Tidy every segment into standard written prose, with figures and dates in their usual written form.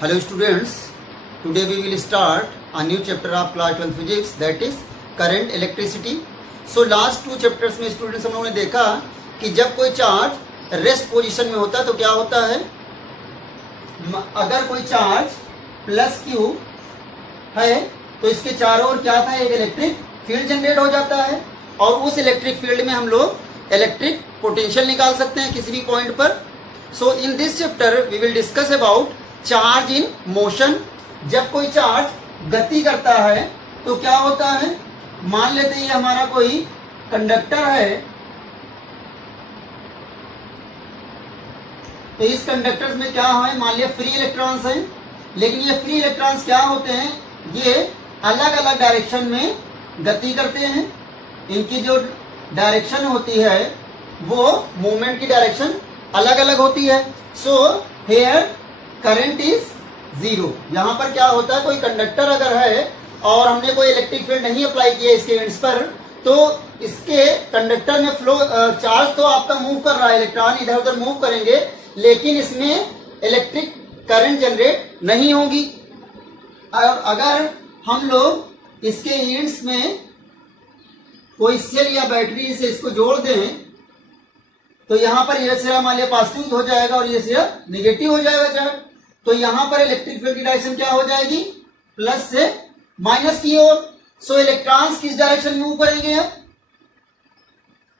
Hello students, today we will start a new chapter of class 12 physics, that is current electricity. So last two chapters में students हम लोगों ने देखा कि जब कोई चार्ज रेस्ट पोजीशन में होता है तो क्या होता है, अगर कोई चार्ज प्लस क्यू है तो इसके चारों ओर क्या था, एक इलेक्ट्रिक फील्ड जनरेट हो जाता है और उस इलेक्ट्रिक फील्ड में हम लोग इलेक्ट्रिक पोटेंशियल निकाल सकते हैं किसी भी पॉइंट पर. So in this chapter we will discuss about charge in motion. जब कोई चार्ज गति करता है तो क्या होता है, मान लेते हैं हमारा कोई कंडक्टर है तो इस कंडक्टर में क्या है, मान लिया फ्री इलेक्ट्रॉन्स हैं, लेकिन ये फ्री इलेक्ट्रॉन्स क्या होते हैं, ये अलग अलग डायरेक्शन में गति करते हैं. इनकी जो डायरेक्शन होती है वो मूवमेंट की डायरेक्शन अलग अलग होती है. So here current is zero. यहाँ पर क्या होता है, कोई कंडक्टर अगर है और हमने कोई इलेक्ट्रिक फील्ड नहीं अप्लाई किया इसके एंड्स पर, तो इसके कंडक्टर में फ्लो चार्ज तो आपका मूव कर रहा है, इलेक्ट्रॉन इधर उधर मूव करेंगे, लेकिन इसमें इलेक्ट्रिक करंट जनरेट नहीं होगी. और अगर हम लोग इसके एंड्स में कोई सेल या बैटरी से इसको जोड़ दें तो यहाँ पर ये सिरा मान लिया पॉजिटिव हो जाएगा और ये सिरा निगेटिव हो जाएगा चार्ज. तो यहाँ पर इलेक्ट्रिक फील्ड की डायरेक्शन क्या हो जाएगी, प्लस से माइनस की ओर. सो इलेक्ट्रॉन्स किस डायरेक्शन में मूव करेंगे.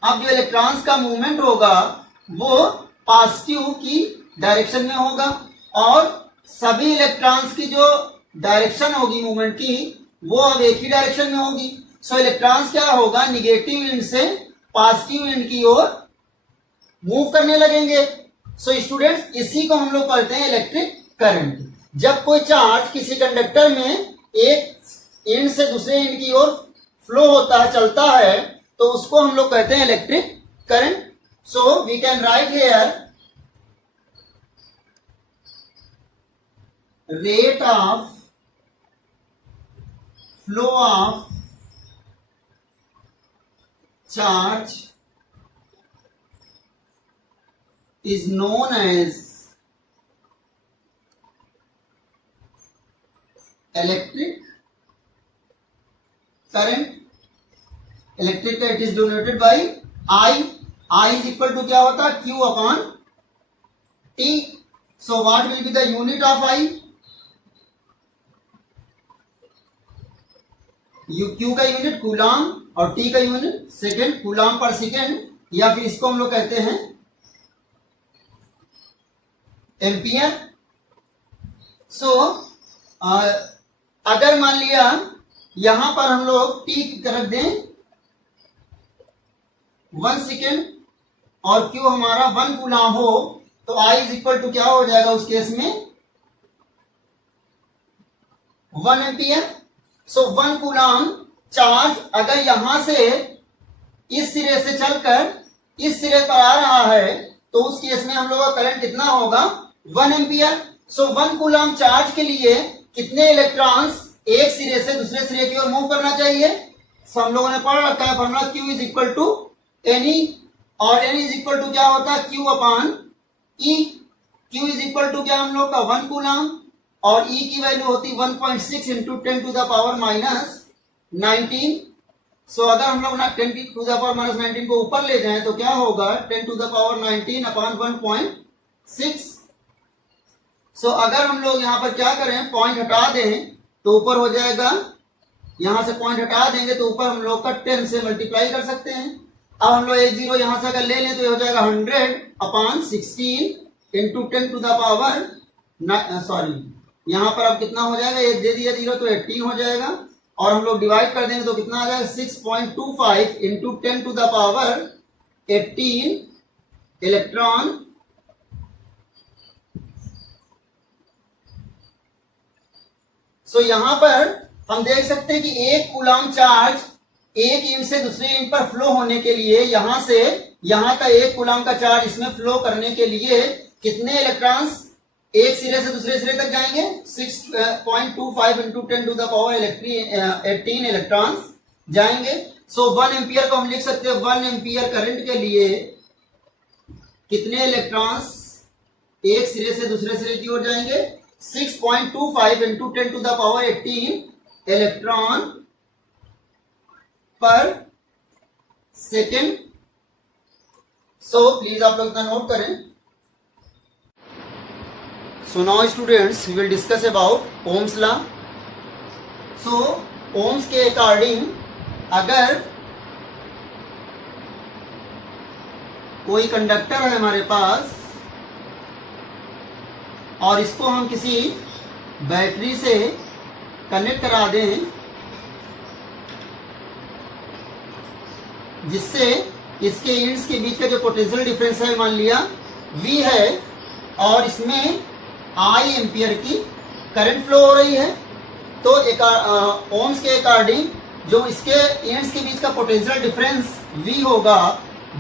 अब जो इलेक्ट्रॉन्स का मूवमेंट होगा वो पॉजिटिव की डायरेक्शन में होगा और सभी इलेक्ट्रॉन्स की जो डायरेक्शन होगी मूवमेंट की वो अब एक ही डायरेक्शन में होगी. सो इलेक्ट्रॉन्स क्या होगा, निगेटिव एंड से पॉजिटिव एंड की ओर मूव करने लगेंगे. सो स्टूडेंट्स, इसी को हम लोग कहते हैं इलेक्ट्रिक करंट. जब कोई चार्ज किसी कंडक्टर में एक एंड से दूसरे एंड की ओर फ्लो होता है, चलता है, तो उसको हम लोग कहते हैं electric current. So we can write here rate of flow of charge is known as electric current. Electric current is denoted by I. I is equal to क्या होता है, Q upon T. So what will be the unit of I? Q का unit coulomb और T का unit second, coulomb पर second, या फिर इसको हम लोग कहते हैं एम्पियर. सो अगर मान लिया यहां पर हम लोग टी रख दें 1 सेकेंड और क्यू हमारा 1 कूलाम हो तो आई इज इक्वल टू क्या हो जाएगा उस केस में 1 एम्पियर. सो 1 कूलाम चार्ज अगर यहां से इस सिरे से चलकर इस सिरे पर आ रहा है तो उस केस में हम लोग का करंट कितना होगा, 1 एम्पियर. सो 1 कूलाम चार्ज के लिए कितने इलेक्ट्रॉन्स एक सिरे से दूसरे सिरे की ओर मूव करना चाहिए. सो हम लोगों ने पढ़ रखा है formula, Q is equal to n e, और एनी इज इक्वल टू क्या होता है, Q upon E. Q is equal to क्या हम लोग का 1 कूलाम और E की वैल्यू होती 1.6 into 10 to the power minus 19. So अगर हम लोग ना 10 टू द पावर माइनस 19 को ऊपर ले जाएं तो क्या होगा, 10 टू द पावर 19 अपॉन 1.6. सो अगर हम लोग यहाँ पर क्या करें, पॉइंट हटा दें तो ऊपर हो जाएगा, यहां से पॉइंट हटा देंगे तो ऊपर हम लोग का 10 से मल्टीप्लाई कर सकते हैं. अब हम लोग एक जीरो यहां से अगर ले लें तो ये हो जाएगा 100 upon 16 into 10 to the power, sorry यहां पर अब कितना हो जाएगा, एक दे दिया जीरो तो 18 हो जाएगा, और हम लोग डिवाइड कर देंगे तो कितना आ जाएगा 6.25 into 10 to the power 18 electron. So यहां पर हम देख सकते हैं कि एक कूलाम चार्ज एक एंड से दूसरे एंड पर फ्लो होने के लिए यहां से यहां का एक कूलाम का चार्ज इसमें फ्लो करने के लिए कितने इलेक्ट्रॉन्स एक सिरे से दूसरे सिरे तक जाएंगे, 6.25 into 10 to the power 18 electrons जाएंगे. सो 1 एम्पियर को हम लिख सकते हैं 1 एम्पियर करंट के लिए कितने इलेक्ट्रॉन्स एक सिरे से दूसरे सिरे की ओर जाएंगे, 6.25 into 10 to the power 18 electron पर सेकेंड। सो प्लीज आप लोग इतना नोट करें। So now students we will discuss about Ohm's law. So Ohm's के अकॉर्डिंग अगर कोई कंडक्टर है हमारे पास और इसको हम किसी बैटरी से कनेक्ट करा दें, जिससे इसके इंड्स के बीच का जो पोटेंशियल डिफरेंस है मान लिया V है और इसमें I एम्पियर की करंट फ्लो हो रही है, तो ओम्स के अकॉर्डिंग जो इसके इंड्स के बीच का पोटेंशियल डिफरेंस V होगा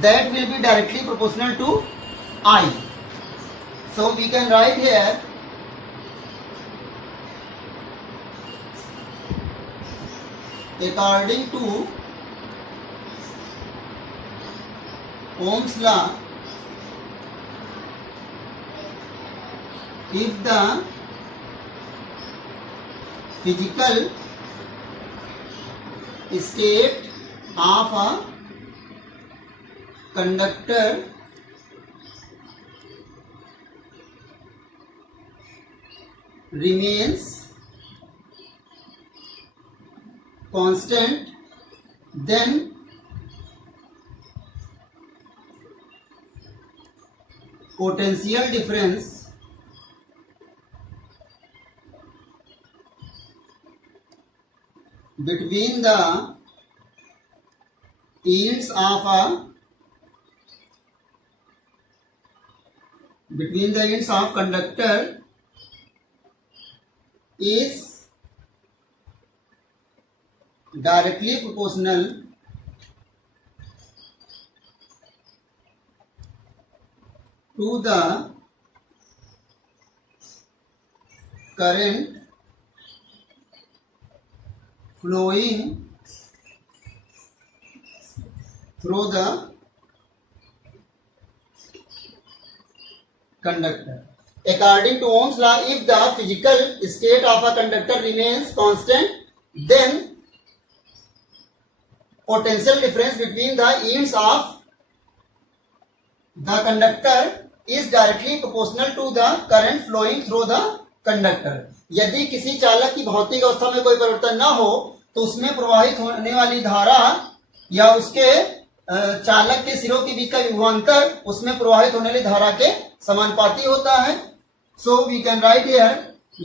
that will be directly proportional to I. So we can write here according to Ohm's law, if the physical state of a conductor remains constant, then potential difference between the ends of conductor is directly proportional to the current flowing through the conductor. According to Ohm's law, if the physical state of a conductor remains constant, then potential difference between the ends of the conductor is directly proportional to the current flowing through the conductor. यदि किसी चालक की भौतिक अवस्था में कोई परिवर्तन न हो तो उसमें प्रवाहित होने वाली धारा या उसके चालक के सिरों के बीच का विभवांतर उसमें प्रवाहित होने वाली धारा के समानुपाती होता है। So we can write here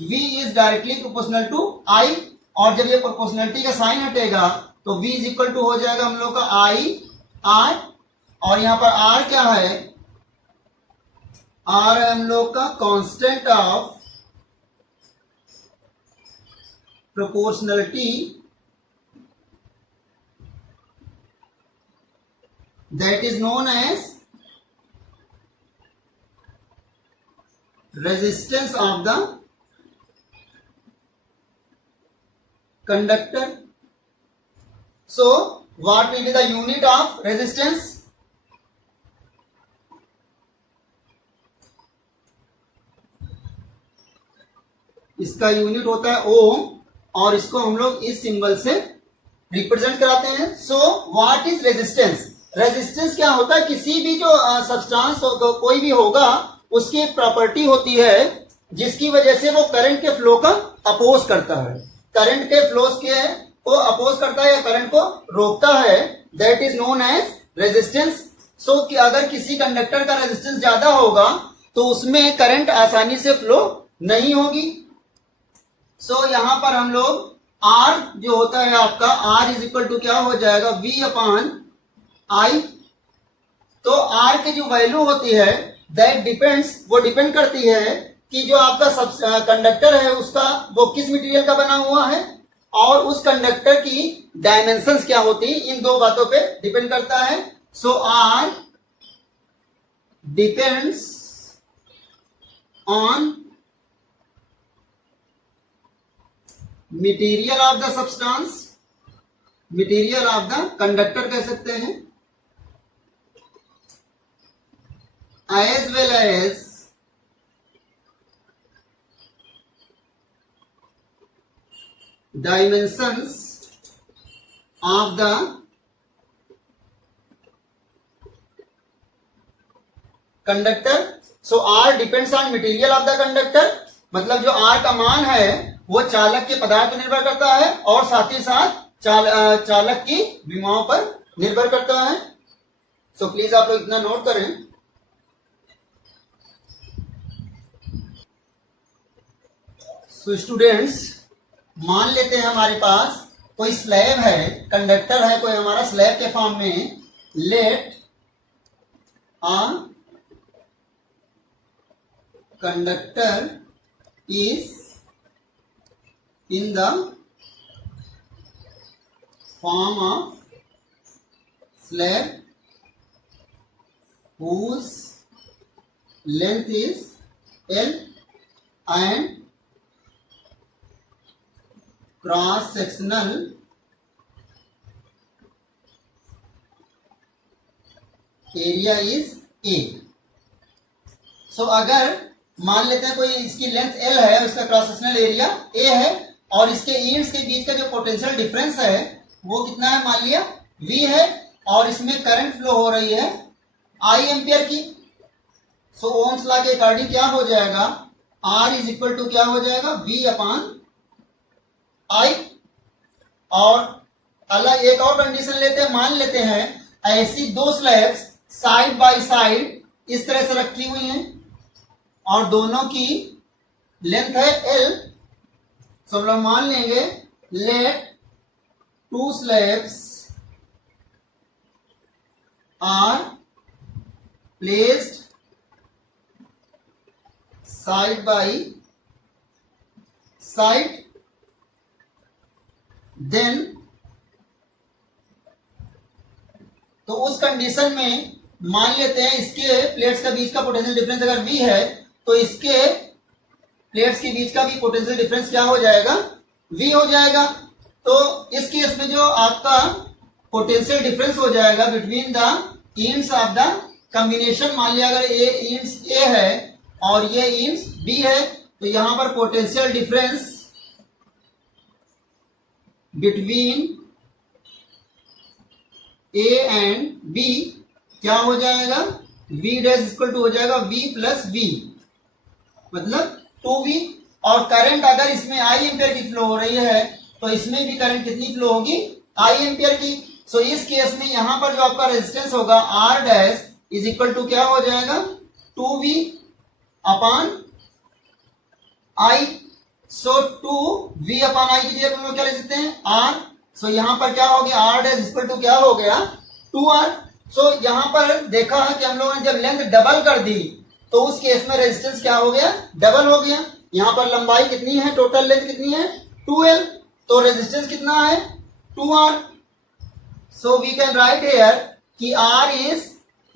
V is directly proportional to I, और जब ये प्रोपोर्शनलिटी का साइन हटेगा तो V इज इक्वल टू हो जाएगा हम लोग का I R, और यहाँ पर R क्या है, R है हम लोग का constant of proportionality, that is known as resistance of the conductor. So what will be the unit of resistance? इसका यूनिट होता है ओम, और इसको हम लोग इस सिंबल से रिप्रेजेंट कराते हैं। So what is resistance? Resistance क्या होता है, किसी भी जो सब्सटेंस कोई भी होगा उसकी एक प्रॉपर्टी होती है जिसकी वजह से वो करंट के फ्लो का अपोज करता है, करंट के फ्लोस के को अपोज करता है या करंट को रोकता है, that is known as resistance. So कि अगर किसी कंडक्टर का रेजिस्टेंस ज्यादा होगा तो उसमें करंट आसानी से फ्लो नहीं होगी। सो यहां पर हम लोग R जो होता है आपका R इज इक्वल टू क्या हो जाएगा, V अपॉन I। तो R की जो वैल्यू होती है दैट डिपेंड्स, वो डिपेंड करती है कि जो आपका कंडक्टर है उसका वो किस मटेरियल का बना हुआ है और उस कंडक्टर की डायमेंशंस क्या होती है, इन दो बातों पे डिपेंड करता है। सो R depends on material of the substance, material of the conductor कह सकते हैं, as well as dimensions of the conductor. So R depends on material of the conductor. मतलब जो R का मान है वो चालक के पदार्थ पर निर्भर करता है और साथ ही साथ चालक की विमाओं पर निर्भर करता है. सो प्लीज आप लोग इतना नोट करें. सो स्टूडेंट्स, मान लेते हैं हमारे पास कोई स्लैब है, कंडक्टर है कोई हमारा स्लैब के फॉर्म में. Let a conductor is in the form of slab whose length is L and cross sectional area is A. So अगर मान लेते हैं कोई इसकी लेंथ L है, उसका क्रॉस सेक्शनल एरिया A है और इसके ईंट्स के बीच का जो पोटेंशियल डिफरेंस है वो कितना है, मान लिया V है और इसमें करंट फ्लो हो रही है I एम्पियर की. सो ओम्स लॉ के अकॉर्डिंग क्या हो जाएगा, R इज इक्वल टू क्या हो जाएगा, V अपॉन I. और अलग एक और कंडीशन लेते हैं, मान लेते हैं ऐसी दो स्लैब्स साइड बाय साइड इस तरह से रखी हुई हैं और दोनों की लेंथ है L. सो हम लोग मान लेंगे let two slabs are placed side by side, then तो उस कंडीशन में मान लेते हैं इसके प्लेट्स के बीच का पोटेंशियल डिफरेंस अगर V है तो इसके प्लेट्स के बीच का भी पोटेंशियल डिफरेंस क्या हो जाएगा, V हो जाएगा. तो इस केस में जो आपका पोटेंशियल डिफरेंस हो जाएगा between the ends of the combination, मान लिया अगर ये इंड्स A है और ये इंड्स B है तो यहां पर potential difference between A and B क्या हो जाएगा, V डैश इक्वल टू हो जाएगा V प्लस V, मतलब 2V. और करंट अगर इसमें I एम्पियर की फ्लो हो रही है तो इसमें भी करंट कितनी फ्लो होगी, I एम्पियर की. सो इस केस में यहां पर जो आपका रेजिस्टेंस होगा R dash is equal to क्या हो जाएगा, 2V upon I. So 2V upon I की जगह हम लोग क्या लिख सकते हैं, R. सो यहां पर क्या हो गया, R डैश इक्वल टू क्या हो गया, 2R. सो यहां पर देखा कि हम लोगों ने जब लेंथ डबल कर दी तो उस केस में रेजिस्टेंस क्या हो गया, डबल हो गया. यहां पर लंबाई कितनी है, टोटल लेंथ कितनी है, 2L, तो रेजिस्टेंस कितना है, 2R. So we can write here कि R is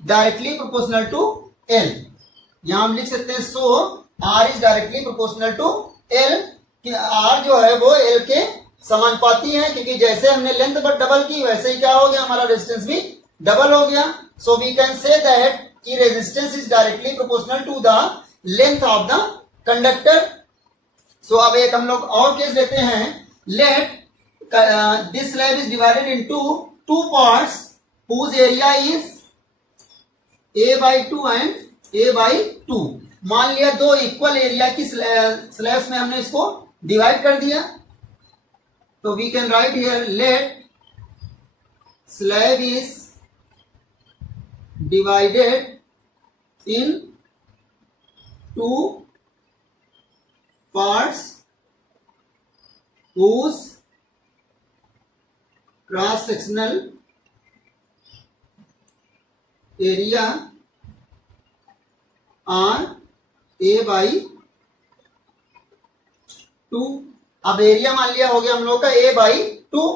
directly proportional to L. यहां हम लिख सकते हैं so R is directly proportional to L, कि R जो है वो L के समानुपाती है, क्योंकि जैसे हमने लेंथ पर डबल की वैसे ही क्या हो गया, हमारा रेजिस्टेंस भी डबल हो गया. So we can say that कि resistance is directly proportional to the length of the conductor. So अब एक हम लोग और केस लेते हैं. Let this slab is divided into two parts whose area is A by 2 and A by 2. मान लिया दो इक्वल एरिया की स्लैब्स में हमने इसको डिवाइड कर दिया. तो we can write here let slab is divided in two parts whose cross sectional area are A by 2. अब एरिया मान लिया हो गया हम लोग का A by 2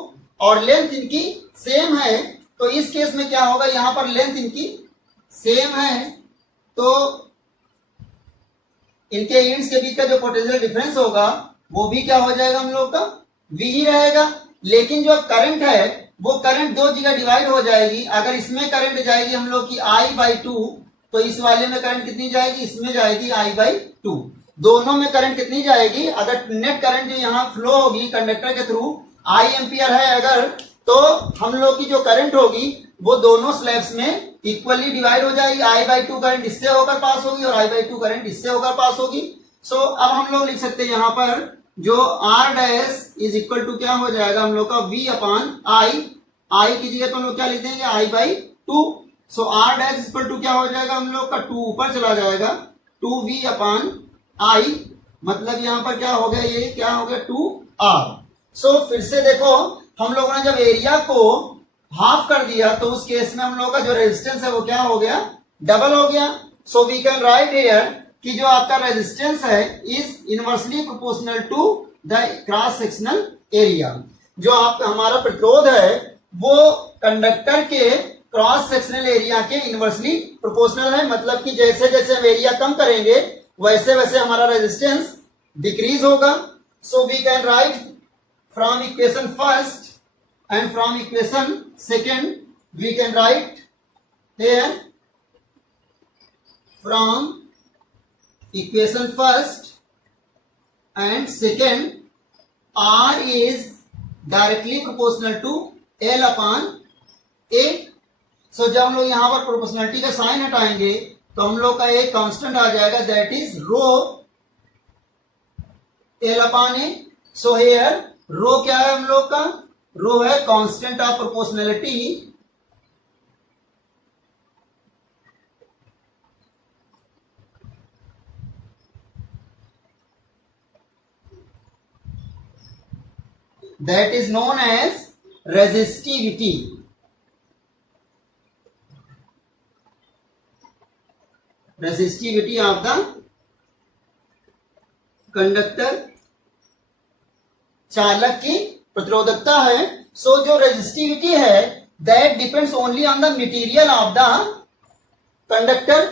और लेंथ इनकी सेम है. तो इस केस में क्या होगा, यहां पर लेंथ इनकी सेम है तो इनके इंड्स के बीच का जो पोटेंशियल डिफरेंस होगा वो भी क्या हो जाएगा, हम लोग का V ही रहेगा. लेकिन जो करंट है वो करंट दो जगह डिवाइड हो जाएगी. अगर इसमें करंट जाएगी हम लोग की I by 2 तो इस वाले में करंट कितनी जाएगी, इसमें जाएगी I by 2. दोनों में करंट कितनी जाएगी, अगर नेट करंट जो यहाँ फ्लो होगी कंडक्टर के थ्रू आई एम्पियर है अगर, तो हम लोग की जो करंट होगी वो दोनों स्लैब्स में इक्वली डिवाइड हो जाएगी। I/2 करंट इससे होकर पास होगी और I/2 करंट इससे होकर पास होगी। सो अब हम लोग लिख सकते हैं यहाँ पर जो R dash is equal to क्या हो जाएगा हम लोग का V अपॉन I की जगह तो हम लोग क्या लिख देंगे I/2। So R dash is equal to क्या हो जाएगा हम लोग का 2 ऊपर चला जाएगा 2V अपॉन I, मतलब यहाँ पर क्या हो गया, ये क्या हो गया 2R। सो फिर से देखो हम लोगों ने जब एरिया को हाफ कर दिया तो उस केस में हम लोगों का जो रेजिस्टेंस है वो क्या हो गया, डबल हो गया। So we can write here कि जो आपका रेजिस्टेंस है is inversely proportional to the cross sectional area. जो आप हमारा प्रतिरोध है वो कंडक्टर के क्रॉस सेक्शनल एरिया के इनवर्सली प्रोपोर्शनल है, मतलब कि जैसे जैसे हम एरिया कम करेंगे वैसे वैसे हमारा रेजिस्टेंस डिक्रीज होगा। So we can write from equation first and from equation second we can write here from equation first and second R is directly proportional to L upon A। सो जब हम लोग यहाँ पर प्रोपोर्शनलिटी का sign हटाएंगे तो हम लोग का एक कांस्टेंट आ जाएगा that is rho L upon A। So here rho क्या है हम लोग का, रो है constant of proportionality that is known as resistivity. Resistivity of the conductor, चालक की प्रतिरोधकता है। सो जो रेजिस्टिविटी है that depends only on the material of the conductor.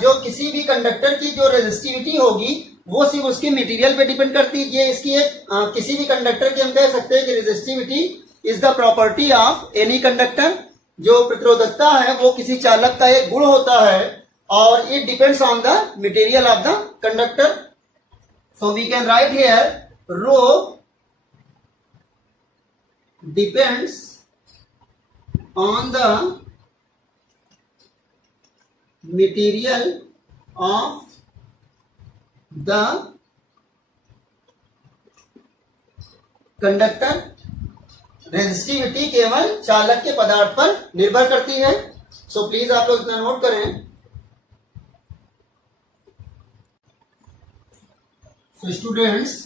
जो किसी भी कंडक्टर की जो रेजिस्टिविटी होगी वो सिर्फ उसके मटेरियल पे डिपेंड करती है। इसकी एक किसी भी कंडक्टर की हम कह सकते हैं कि resistivity is the property of any conductor. जो प्रतिरोधकता है वो किसी चालक का एक गुण होता है और it depends on the material of the conductor. So we can write here rho depends on the material of the conductor। Resistivity केवल चालक के पदार्थ पर निर्भर करती है। सो प्लीज आप लोग इतना नोट करें। सो स्टूडेंट्स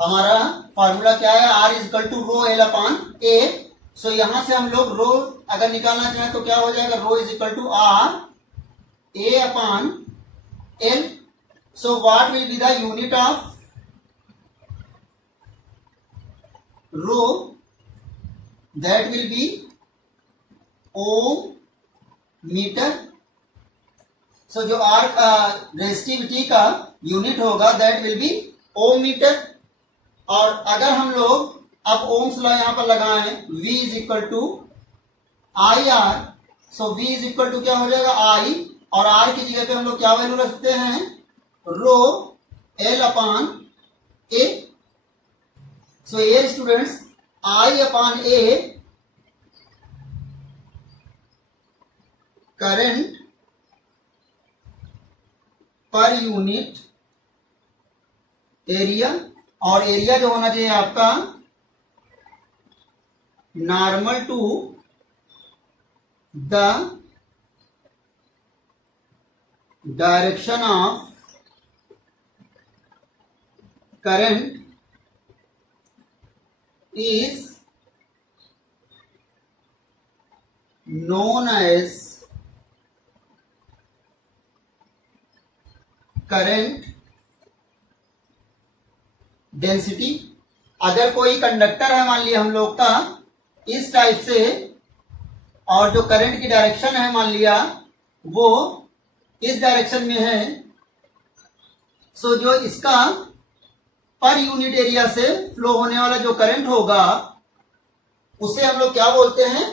हमारा फार्मूला क्या है, R is equal to rho L upon A। सो यहां से हम लोग रो अगर निकालना चाहें तो क्या हो जाएगा, rho is equal to R A upon L। So what will be the unit of rho, that will be ohm metre. So जो R का रेजिस्टिविटी का यूनिट होगा that will be ohm metre. और अगर हम लोग अब ओम्स लॉ यहां पर लगाएं V is equal to IR। So V is equal to क्या हो जाएगा I, और R की जगह पे हम लोग क्या वैल्यू रख सकते हैं, rho L upon A। So ये students I upon A current per unit area, और एरिया जो होना चाहिए आपका normal to the direction of current is known as current density. अगर कोई कंडक्टर है मान लिया हम लोग का इस टाइप से, और जो करंट की डायरेक्शन है मान लिया वो इस डायरेक्शन में है, सो जो इसका पर यूनिट एरिया से फ्लो होने वाला जो करंट होगा उसे हम लोग क्या बोलते हैं,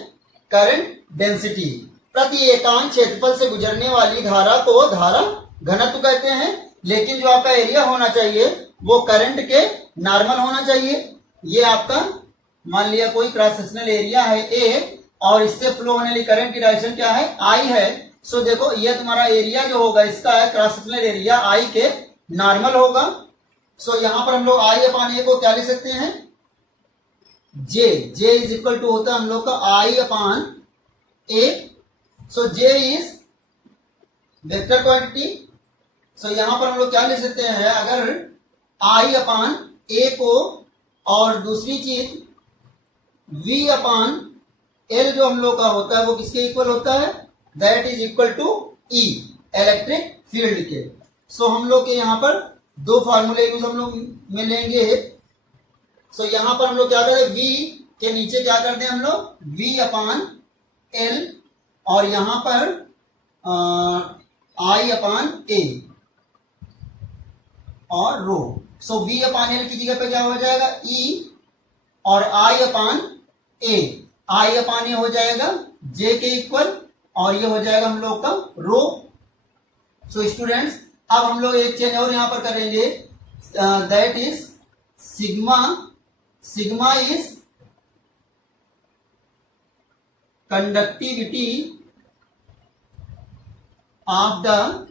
करंट डेंसिटी। प्रति एकांक क्षेत्रफल से गुजरने वाली धारा को धारा घनत्व कहते हैं। लेकिन जो आपका एरिया होना चाहिए वो करंट के नॉर्मल होना चाहिए। ये आपका मान लिया कोई क्रॉस सेक्शनल एरिया है ए और इससे फ्लो होने वाली करंट की डायरेक्शन क्या है, आई है। सो देखो ये तुम्हारा एरिया जो होगा इसका है क्रॉस सेक्शनल एरिया आई के नॉर्मल होगा। सो यहां पर हम लोग आई अपान ए को क्या लिख सकते हैं, जे। जे इज इक्वल टू होता है हम लोग का आई अपान ए। सो जे इज वेक्टर क्वांटिटी। सो यहां पर हम लोग क्या लिख सकते हैं, अगर आई अपान ए को और दूसरी चीज v अपान एल जो हम लोग का होता है वो किसके इक्वल होता है, that is equal to E, electric field के। सो हम लोग के यहाँ पर दो फार्मूले यूज हम लोग में लेंगे। सो यहां पर हम लोग क्या करते हैं, v के नीचे क्या करते हैं हम लोग, v अपान एल और यहां पर आई अपान ए और रो। सो v अपान एल की जगह पे क्या हो जाएगा, e और आई अपान ए। आई अपान ए हो जाएगा जे के इक्वल और ये हो जाएगा हम लोग का रो। सो स्टूडेंट्स अब हम लोग एक चेंज और यहां पर करेंगे, that is sigma. Sigma is conductivity of the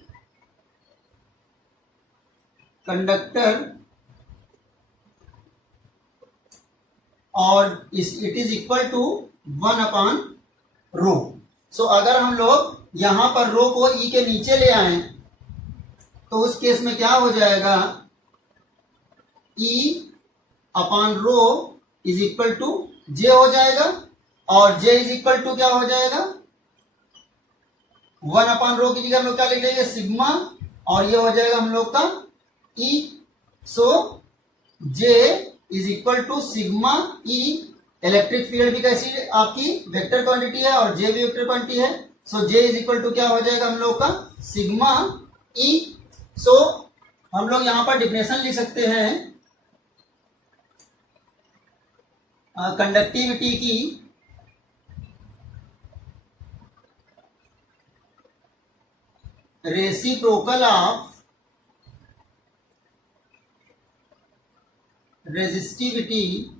conductor और इट इज इक्वल टू 1 अपान रो। सो अगर हम लोग यहां पर रो को ई के नीचे ले आए तो उस केस में क्या हो जाएगा, ई अपान रो इज इक्वल टू जे हो जाएगा और जे इज इक्वल टू क्या हो जाएगा, 1 अपान रो की जगह हम लोग क्या लिख लेंगे, सिग्मा और ये हो जाएगा हम लोग का E. So J is equal to sigma E. Electric field भी कैसी आपकी वेक्टर क्वांटिटी है और जे भी वेक्टर क्वांटिटी है। सो जे इज इक्वल टू क्या हो जाएगा हम लोग का सिग्मा ई। सो हम लोग यहां पर डिफिनेशन लिख सकते हैं कंडक्टिविटी की, reciprocal of resistivity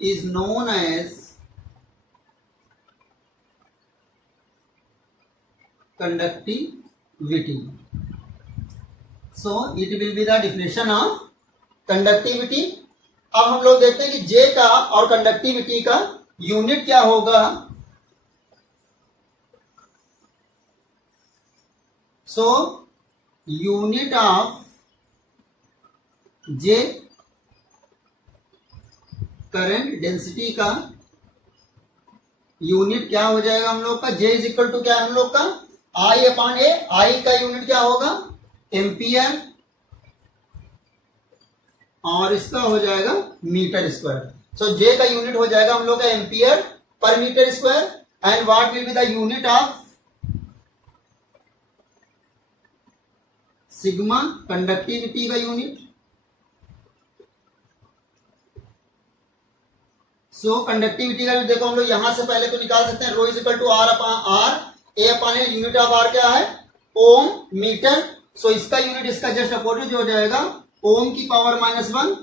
is known as conductivity. So it will be the definition of conductivity. अब हम लोग देखते हैं कि J का और कंडक्टिविटी का यूनिट क्या होगा। So unit of J current density का यूनिट क्या हो जाएगा हम लोग का, जे इज इक्वल टू क्या है हम लोग का, आई अपान ए। आई का यूनिट क्या होगा, एम्पियर और इसका हो जाएगा मीटर स्क्वायर। सो जे का यूनिट हो जाएगा हम लोग का एम्पियर पर metre square and what will be the unit of sigma, conductivity का यूनिट। सो कंडक्टिविटी का देखो हम लोग यहां से पहले तो निकाल सकते हैं, rho is equal to R upon R, A upon A, unit of R क्या है, ओम मीटर। सो इसका यूनिट इसका जस्ट अपोजिट हो जाएगा, ओम की पावर -1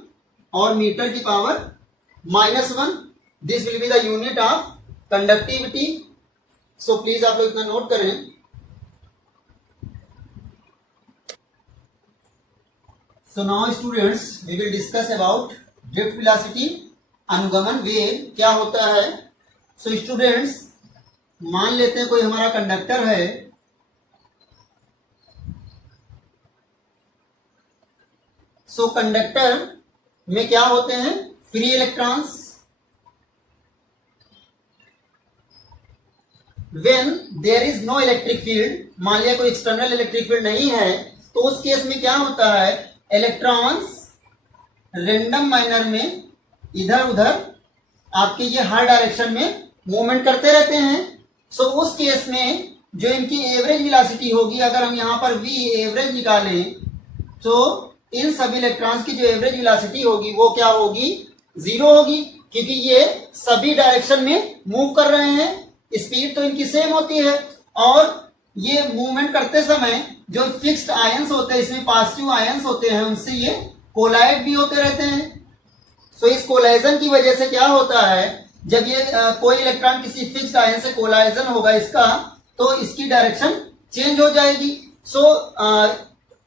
और मीटर की power -1। This will be the unit of conductivity. So please आप लोग इतना नोट करें। So now students we will discuss about drift velocity, अनुगमन वेग क्या होता है। सो स्टूडेंट्स मान लेते हैं कोई हमारा कंडक्टर है, सो कंडक्टर में क्या होते हैं, free electrons. When there is no electric field, मान लिया कोई एक्सटर्नल इलेक्ट्रिक फील्ड नहीं है तो उस केस में क्या होता है, इलेक्ट्रॉन्स रेंडम मैनर में इधर उधर आपके ये हर डायरेक्शन में मूवमेंट करते रहते हैं। सो उस केस में जो इनकी एवरेज वेलोसिटी होगी, अगर हम यहां पर v एवरेज निकालें तो इन सभी इलेक्ट्रॉन्स की जो एवरेज वेलोसिटी होगी वो क्या होगी, 0 होगी, क्योंकि ये सभी डायरेक्शन में मूव कर रहे हैं, स्पीड तो इनकी सेम होती है और ये मूवमेंट करते समय जो फिक्स्ड आयंस होते हैं, इसमें पॉजिटिव आयंस होते हैं, उनसे ये कोलाइड भी होते रहते हैं। सो इस कोलाइजन की वजह से क्या होता है, जब ये कोई इलेक्ट्रॉन किसी फिक्स्ड आयन से कोलाइजन होगा इसका, तो इसकी डायरेक्शन चेंज हो जाएगी। सो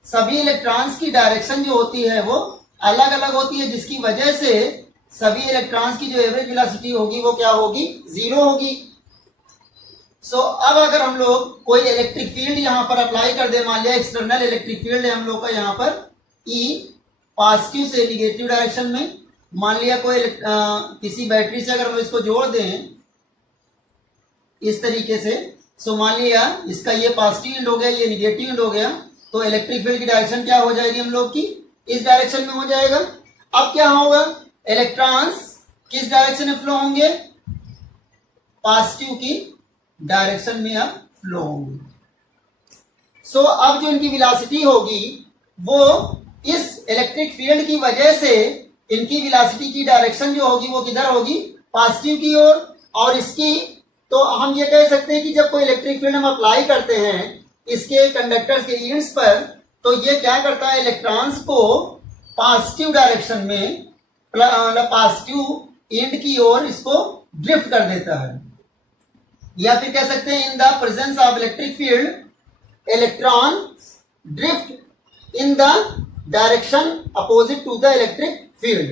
सभी इलेक्ट्रॉन्स की डायरेक्शन जो होती है वो अलग अलग होती है, जिसकी वजह से सभी इलेक्ट्रॉन्स की जो एवरेज वेलोसिटी होगी वो क्या होगी, 0 होगी। सो अब अगर हम लोग कोई इलेक्ट्रिक फील्ड यहां पर अप्लाई कर दे, मान लिया एक्सटर्नल इलेक्ट्रिक फील्ड है हम लोग का यहां पर E पॉजिटिव से निगेटिव डायरेक्शन में, मान लिया कोई किसी बैटरी से अगर हम इसको जोड़ दें इस तरीके से, सो मान लिया इसका ये पॉजिटिव एंड हो गया, ये निगेटिव एंड हो गया, तो इलेक्ट्रिक फील्ड की डायरेक्शन क्या हो जाएगी हम लोग की, इस डायरेक्शन में हो जाएगा। अब क्या होगा, इलेक्ट्रॉन्स किस डायरेक्शन में फ्लो होंगे, पॉजिटिव की डायरेक्शन में अब फ्लो होंगे। सो अब जो इनकी वेलोसिटी होगी वो इस इलेक्ट्रिक फील्ड की वजह से इनकी वेलोसिटी की डायरेक्शन जो होगी वो किधर होगी, पॉजिटिव की ओर। और इसकी तो हम ये कह सकते हैं कि जब कोई इलेक्ट्रिक फील्ड हम अप्लाई करते हैं इसके कंडक्टर्स के एंड्स पर, तो ये क्या करता है, इलेक्ट्रॉन्स को पॉजिटिव डायरेक्शन में, पॉजिटिव एंड की ओर इसको ड्रिफ्ट कर देता है। या फिर कह सकते हैं in the presence of electric field electron drift in the direction opposite to the electric field.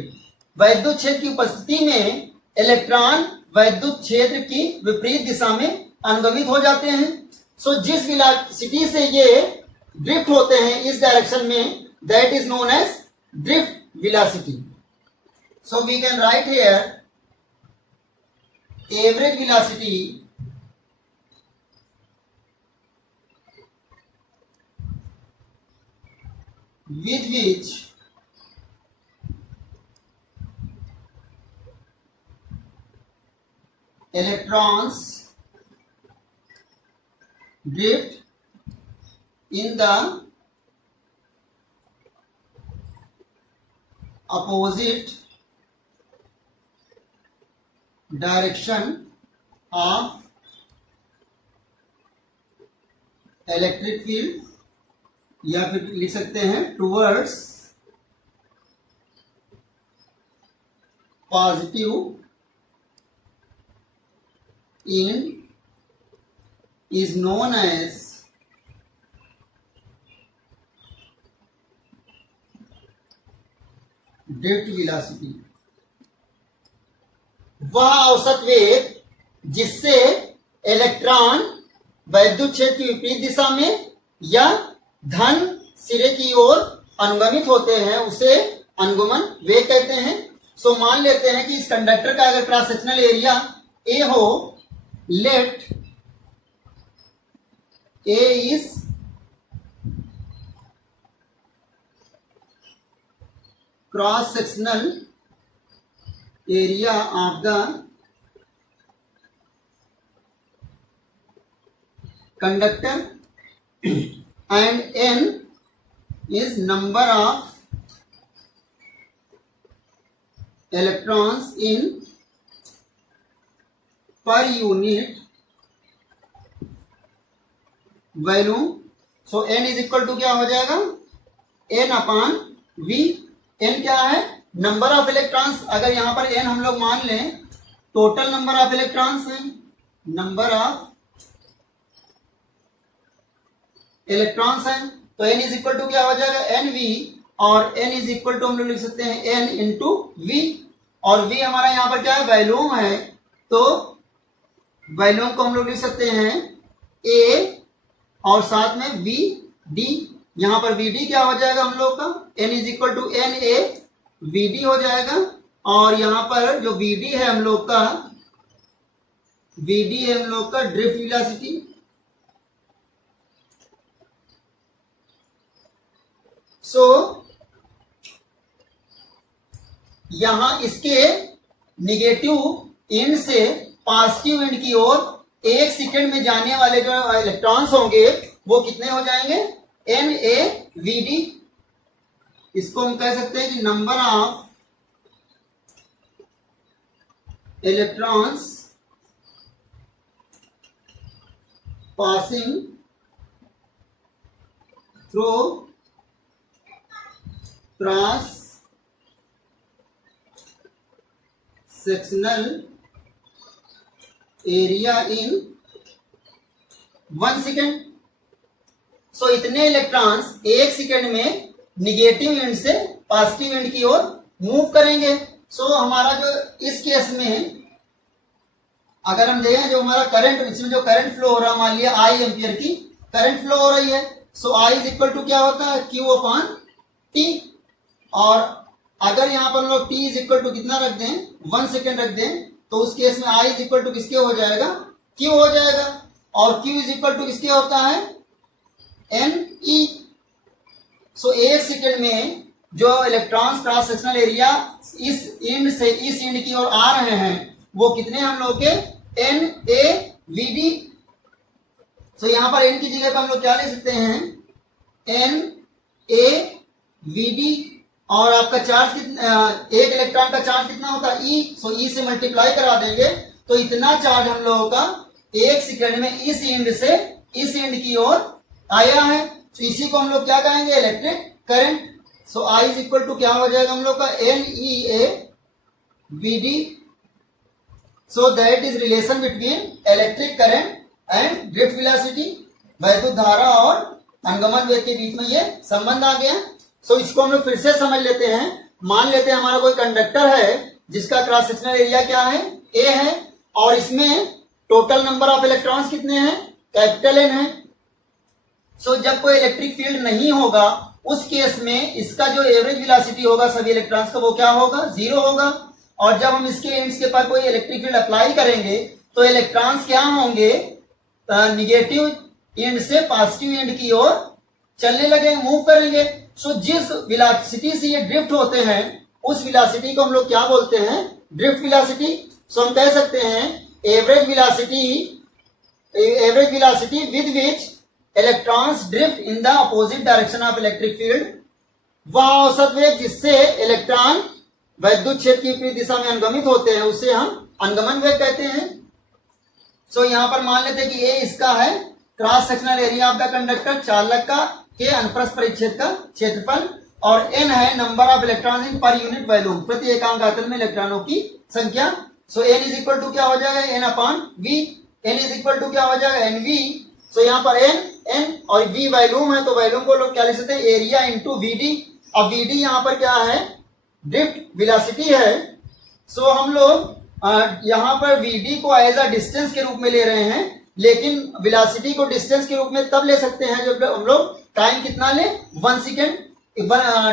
वैद्युत क्षेत्र की उपस्थिति में इलेक्ट्रॉन वैद्युत क्षेत्र की विपरीत दिशा में अनुगमित हो जाते हैं। सो जिस वेलोसिटी से ये ड्रिफ्ट होते हैं इस डायरेक्शन में, that is known as drift velocity. So we can write here average velocity with which electrons drift in the opposite direction of electric field, या फिर लिख सकते हैं towards positive and is known as drift velocity। वह औसत वेग जिससे electron वैद्युत क्षेत्र की विपरीत दिशा में या धन सिरे की ओर अनुगमित होते हैं उसे अनुगमन वेग कहते हैं। सो मान लेते हैं कि इस कंडक्टर का अगर क्रॉस सेक्शनल एरिया ए हो, let A is cross sectional area of the conductor and n is number of electrons in per unit volume. So n is equal to क्या हो जाएगा, n अपान v। n क्या है, number of electrons. अगर यहां पर n हम लोग मान लें टोटल नंबर ऑफ इलेक्ट्रॉन्स है, नंबर ऑफ इलेक्ट्रॉन्स हैं, तो n इज इक्वल टू क्या हो जाएगा, एन वी। और n इज इक्वल टू हम लोग लिख सकते हैं n इंटू वी। और v हमारा यहाँ पर क्या है, वॉल्यूम है, तो वॉल्यूम को हम लोग लिख सकते हैं a और साथ में वी डी। यहाँ पर वी डी क्या हो जाएगा हम लोग का, n is equal to n A we d हो जाएगा। और यहाँ पर जो वी डी है हम लोग का, वी डी है हम लोग का ड्रिफ्ट वेलोसिटी। सो यहां इसके निगेटिव एंड से पॉजिटिव एंड की ओर एक सेकेंड में जाने वाले जो इलेक्ट्रॉन्स होंगे वो कितने हो जाएंगे, एन ए वी डी। इसको हम कह सकते हैं कि number of electrons passing through cross sectional area in 1 second. So इतने इलेक्ट्रॉन्स 1 सेकेंड में निगेटिव एंड से पॉजिटिव एंड की ओर मूव करेंगे। सो हमारा जो इस केस में अगर हम देखें जो हमारा करंट, इसमें जो करंट फ्लो हो रहा है, मान लिया आई एम्पियर की करंट फ्लो हो रही है। सो आई इज इक्वल टू क्या होता है, क्यू अपॉन टी। और अगर यहां पर हम लोग टी इज इक्वल टू कितना रख दें, 1 सेकेंड रख दें, तो उस केस में आई इज इक्वल टू किसके हो जाएगा, क्यू हो जाएगा। और क्यू इज इक्वल टू किसके होता है, एन ई। सो 1 सेकेंड में जो इलेक्ट्रॉन्स क्रॉस सेक्शनल एरिया इस एंड से इस एंड की ओर आ रहे हैं वो कितने हम लोग के एन ए वी डी। सो यहां पर एन की जगह पर हम लोग क्या ले सकते हैं, एन ए वी डी। और आपका चार्ज कितना, एक इलेक्ट्रॉन का चार्ज कितना होता है, ई। सो ई से मल्टीप्लाई करा देंगे तो इतना चार्ज हम लोगों का 1 सेकेंड में इस एंड से इस एंड की ओर आया है। तो इसी को हम लोग क्या कहेंगे, electric current. So I is equal to क्या हो जाएगा हम लोग का, N E A we D. So that is relation between electric current and drift velocity. वैद्युत धारा और अनुगमन वेग के बीच में ये संबंध आ गया। सो इसको हम लोग फिर से समझ लेते हैं। मान लेते हैं हमारा कोई कंडक्टर है जिसका क्रॉस सेक्शनल एरिया क्या है, ए है, और इसमें टोटल नंबर ऑफ इलेक्ट्रॉन्स कितने हैं, कैपिटल एन है। सो जब कोई इलेक्ट्रिक फील्ड नहीं होगा उस केस में इसका जो एवरेज वेलोसिटी होगा सभी इलेक्ट्रॉन्स का वो क्या होगा, 0 होगा। और जब हम इसके एंड्स के पास कोई इलेक्ट्रिक फील्ड अप्लाई करेंगे तो इलेक्ट्रॉन्स क्या होंगे, निगेटिव एंड से पॉजिटिव एंड की ओर चलने लगे, मूव करेंगे। सो जिस वेलोसिटी से ये ड्रिफ्ट होते हैं उस वेलोसिटी को हम लोग क्या बोलते हैं, ड्रिफ्ट वेलोसिटी। सो हम कह सकते हैं average velocity with which electrons drift in the opposite direction of electric field, वह औसत वेग जिससे इलेक्ट्रॉन वैद्युत क्षेत्र की विपरीत दिशा में अनुगमित होते हैं उसे हम अनुगमन वेग कहते हैं। सो यहां पर मान लेते हैं कि ए इसका है cross sectional area of the conductor, चालक का, के अनुप्रस्थ परिच्छेद का क्षेत्रफल, और एन है number of electron in per unit volume, प्रति एकांक आयतन में इलेक्ट्रॉनों की संख्या। So n is equal to क्या हो जाएगा, n upon V. N is equal to क्या हो जाएगा, एन वी। सो यहाँ पर एन और वी वॉल्यूम है तो वॉल्यूम को लोग क्या लिख सकते हैं, एरिया इंटू वी डी। अब वी डी यहाँ पर क्या है, ड्रिफ्ट वेलोसिटी है। सो हम लोग यहाँ पर वी डी को एज अ डिस्टेंस के रूप में ले रहे हैं, लेकिन वेलोसिटी को डिस्टेंस के रूप में तब ले सकते हैं जब हम लोग टाइम कितना ले, 1 second.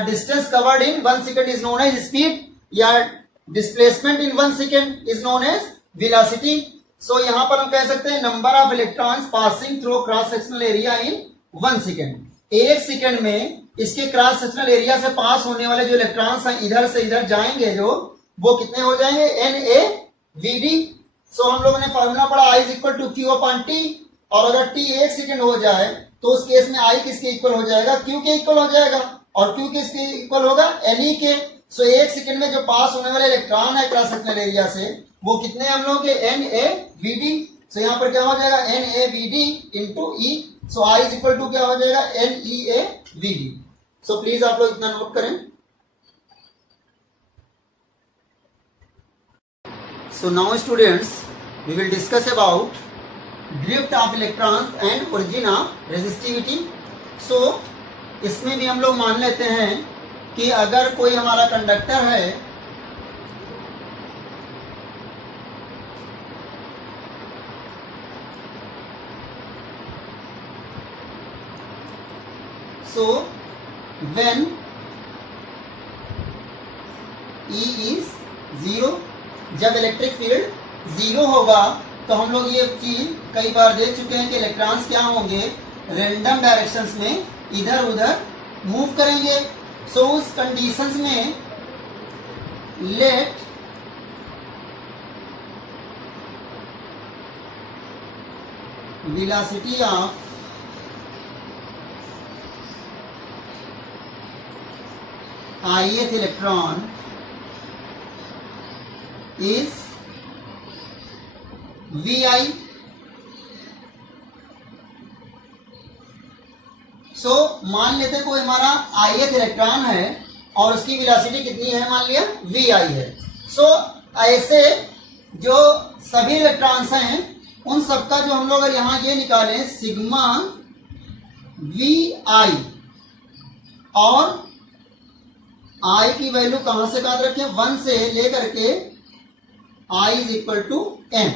Distance covered in 1 second is known as speed, या displacement in 1 second is known as velocity. So यहां पर हम कह सकते हैं number of electrons passing through cross sectional area in 1 second. 1 second में इसके क्रॉस सेक्शनल एरिया से पास होने वाले जो इलेक्ट्रॉन्स हैं इधर से इधर जाएंगे जो, वो कितने हो जाएंगे, N A we D. So हम लोगों ने फॉर्मूला पढ़ा I is equal to Q upon T, और अगर टी 1 सेकेंड हो जाए तो उस केस में आई किसके इक्वल हो जाएगा, क्यू के इक्वल हो जाएगा, और क्यू किसके इक्वल होगा, एन ई के। सो 1 सेकेंड में जो पास होने वाले इलेक्ट्रॉन है क्रॉस सेक्शनल एरिया से वो कितने हम लोग के, N A we D. So यहाँ पर क्या हो जाएगा, N A we D into E. So I is equal to क्या हो जाएगा, N E A we D. So please आप लोग इतना नोट करें। So now students we will discuss about drift of electrons and origin of resistivity. So इसमें भी हम लोग मान लेते हैं कि अगर कोई हमारा कंडक्टर है so when E is 0, जब इलेक्ट्रिक फील्ड 0 होगा तो हम लोग ये चीज कई बार देख चुके हैं कि इलेक्ट्रॉन्स क्या होंगे, रैंडम डायरेक्शंस में इधर उधर मूव करेंगे। सो उस कंडीशंस में let velocity of ith electron is vi। सो मान लेते हैं कोई हमारा ith इलेक्ट्रॉन है और उसकी वेलोसिटी कितनी है, मान लिया vi है। सो ऐसे जो सभी इलेक्ट्रॉन्स हैं उन सबका जो हम लोग अगर यहाँ ये निकालें सिग्मा vi और i की वैल्यू कहां से कहां रखें, 1 से लेकर के i is equal to n।